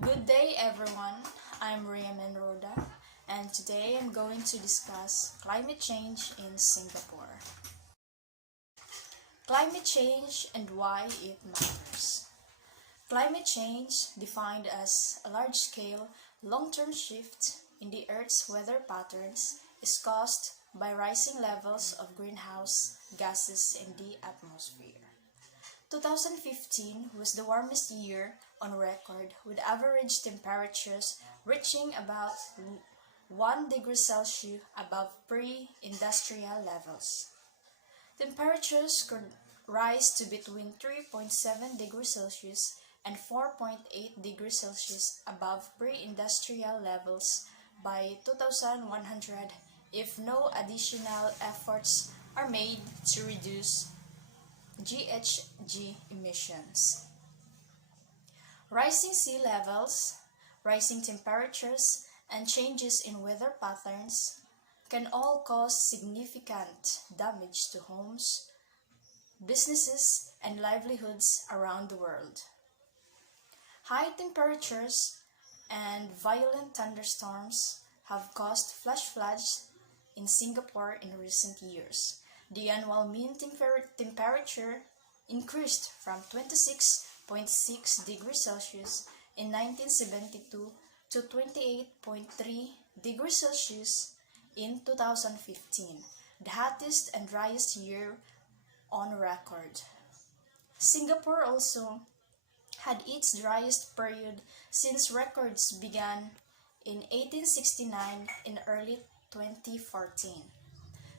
Good day, everyone. I'm Ria Menroda, and today I'm going to discuss climate change in Singapore. Climate change and why it matters. Climate change, defined as a large-scale, long-term shift in the Earth's weather patterns, is caused by rising levels of greenhouse gases in the atmosphere. 2015 was the warmest year on record, with average temperatures reaching about 1 degree Celsius above pre-industrial levels. Temperatures could rise to between 3.7 degrees Celsius and 4.8 degrees Celsius above pre-industrial levels by 2100 if no additional efforts are made to reduce GHG emissions. Rising sea levels, rising temperatures, and changes in weather patterns can all cause significant damage to homes, businesses, and livelihoods around the world. High temperatures and violent thunderstorms have caused flash floods in Singapore in recent years. The annual mean temperature increased from 26.6 degrees Celsius in 1972 to 28.3 degrees Celsius in 2015, the hottest and driest year on record. Singapore also had its driest period since records began in 1869 in early 2014.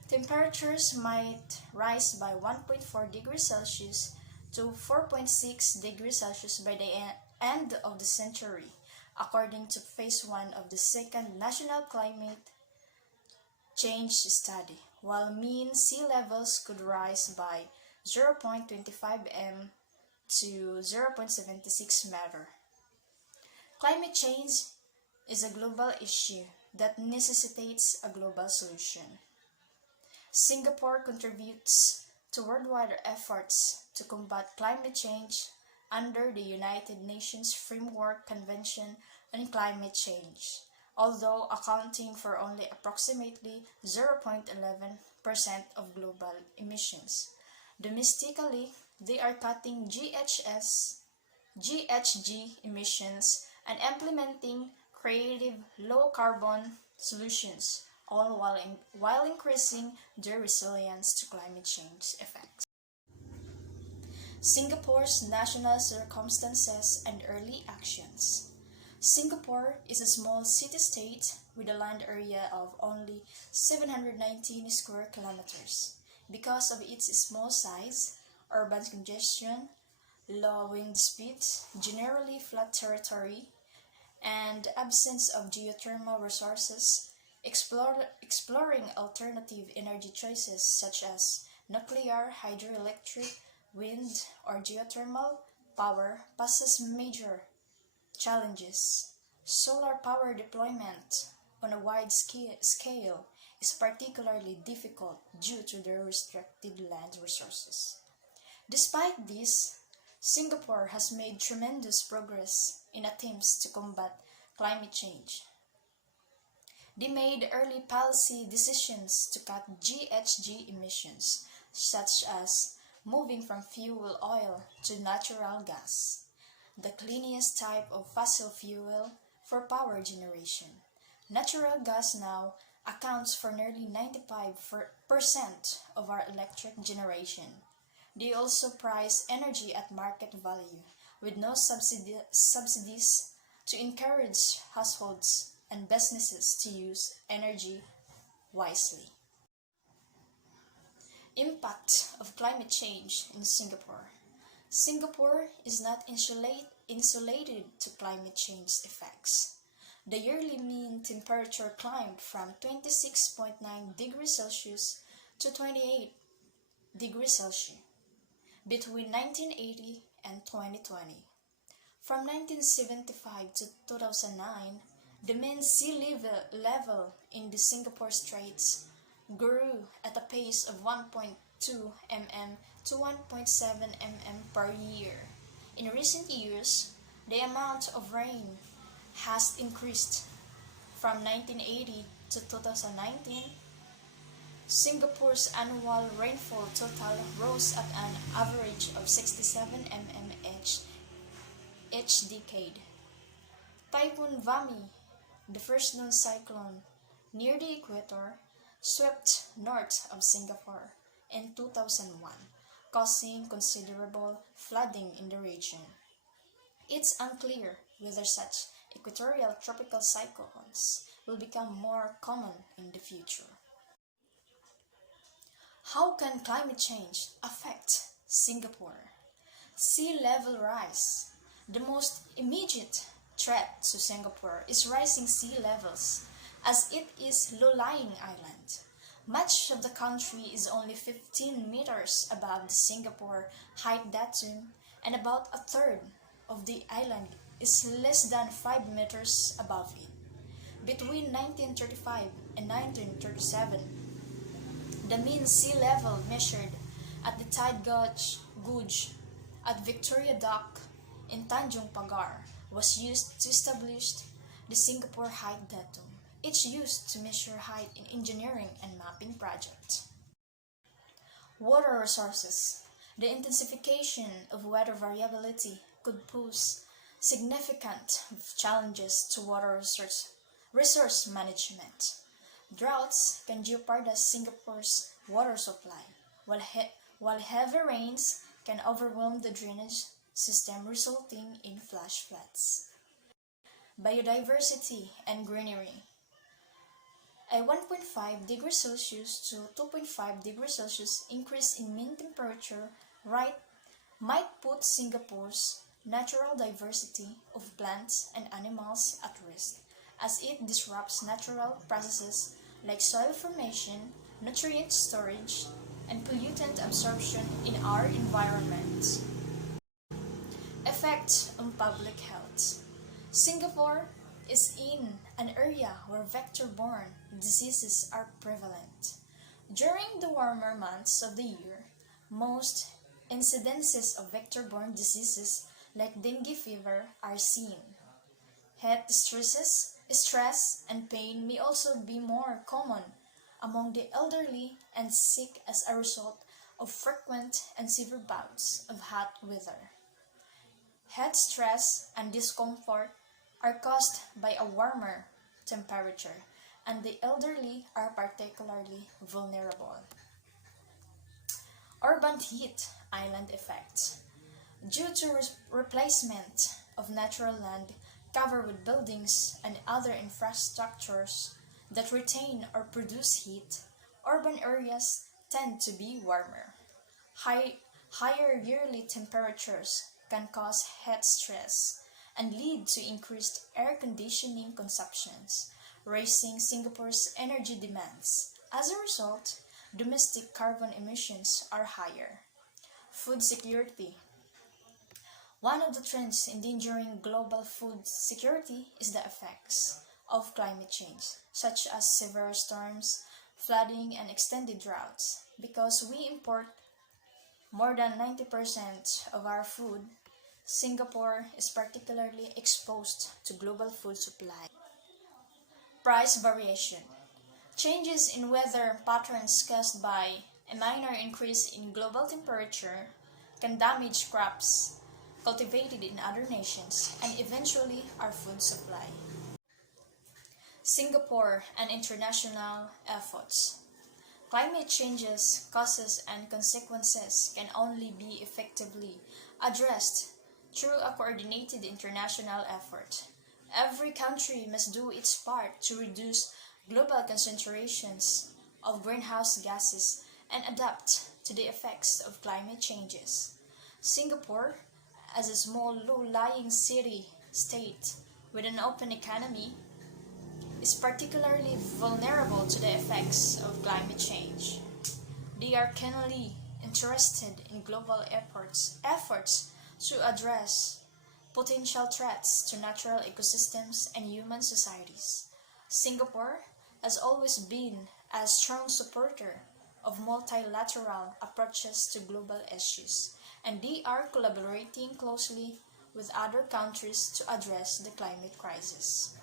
Temperatures might rise by 1.4 degrees Celsius to 4.6 degrees Celsius by the end of the century, according to Phase 1 of the Second National Climate Change Study, while mean sea levels could rise by 0.25 m to 0.76 meter. Climate change is a global issue that necessitates a global solution. Singapore contributes to worldwide efforts to combat climate change under the United Nations Framework Convention on Climate Change, although accounting for only approximately 0.11% of global emissions. Domestically, they are cutting GHG emissions and implementing creative low-carbon solutions, all while increasing their resilience to climate change effects. Singapore's national circumstances and early actions. Singapore is a small city-state with a land area of only 719 square kilometers. Because of its small size, urban congestion, low wind speeds, generally flat territory, and absence of geothermal resources, exploring alternative energy choices such as nuclear, hydroelectric, wind, or geothermal power poses major challenges. Solar power deployment on a wide scale is particularly difficult due to their restricted land resources. Despite this, Singapore has made tremendous progress in attempts to combat climate change. They made early policy decisions to cut GHG emissions, such as moving from fuel oil to natural gas, the cleanest type of fossil fuel for power generation. Natural gas now accounts for nearly 95% of our electric generation. They also price energy at market value, with no subsidies to encourage households and businesses to use energy wisely. Impact of climate change in Singapore. Singapore is not insulated to climate change effects. The yearly mean temperature climbed from 26.9 degrees Celsius to 28 degrees Celsius between 1980 and 2020. From 1975 to 2009, the mean sea level in the Singapore Straits grew at a pace of 1.2 mm to 1.7 mm per year. In recent years, the amount of rain has increased. From 1980 to 2019, Singapore's annual rainfall total rose at an average of 67 mm each decade. Typhoon Vami, the first known cyclone near the equator, swept north of Singapore in 2001, causing considerable flooding in the region. It's unclear whether such equatorial tropical cyclones will become more common in the future. How can climate change affect Singapore? Sea level rise. The most immediate threat to Singapore is rising sea levels, as it is low-lying island. Much of the country is only 15 meters above the Singapore height datum, and about a third of the island is less than 5 meters above it. Between 1935 and 1937, the mean sea level measured at the tide gauge at Victoria Dock in Tanjung Pagar was used to establish the Singapore height datum. It's used to measure height in engineering and mapping projects. Water resources. The intensification of weather variability could pose significant challenges to water resource management. Droughts can jeopardize Singapore's water supply, while heavy rains can overwhelm the drainage system, resulting in flash floods. Biodiversity and greenery. A 1.5 degrees Celsius to 2.5 degrees Celsius increase in mean temperature might put Singapore's natural diversity of plants and animals at risk, as it disrupts natural processes like soil formation, nutrient storage, and pollutant absorption in our environment. Effect on public health. Singapore is in an area where vector-borne diseases are prevalent. During the warmer months of the year, most incidences of vector-borne diseases like dengue fever are seen. Health stress, and pain may also be more common among the elderly and sick as a result of frequent and severe bouts of hot weather. Head stress and discomfort are caused by a warmer temperature, and the elderly are particularly vulnerable. Urban heat island effect. Due to replacement of natural land covered with buildings and other infrastructures that retain or produce heat, urban areas tend to be warmer. Higher yearly temperatures can cause heat stress and lead to increased air conditioning consumptions, raising Singapore's energy demands. As a result, domestic carbon emissions are higher. Food security. One of the trends endangering global food security is the effects of climate change, such as severe storms, flooding, and extended droughts. Because we import more than 90% of our food, Singapore is particularly exposed to global food supply. Price variation. Changes in weather patterns caused by a minor increase in global temperature can damage crops cultivated in other nations and eventually our food supply. Singapore and international efforts. Climate change's causes and consequences can only be effectively addressed through a coordinated international effort. Every country must do its part to reduce global concentrations of greenhouse gases and adapt to the effects of climate changes. Singapore, as a small low-lying city-state with an open economy, is particularly vulnerable to the effects of climate change. They are keenly interested in global efforts to address potential threats to natural ecosystems and human societies. Singapore has always been a strong supporter of multilateral approaches to global issues, and they are collaborating closely with other countries to address the climate crisis.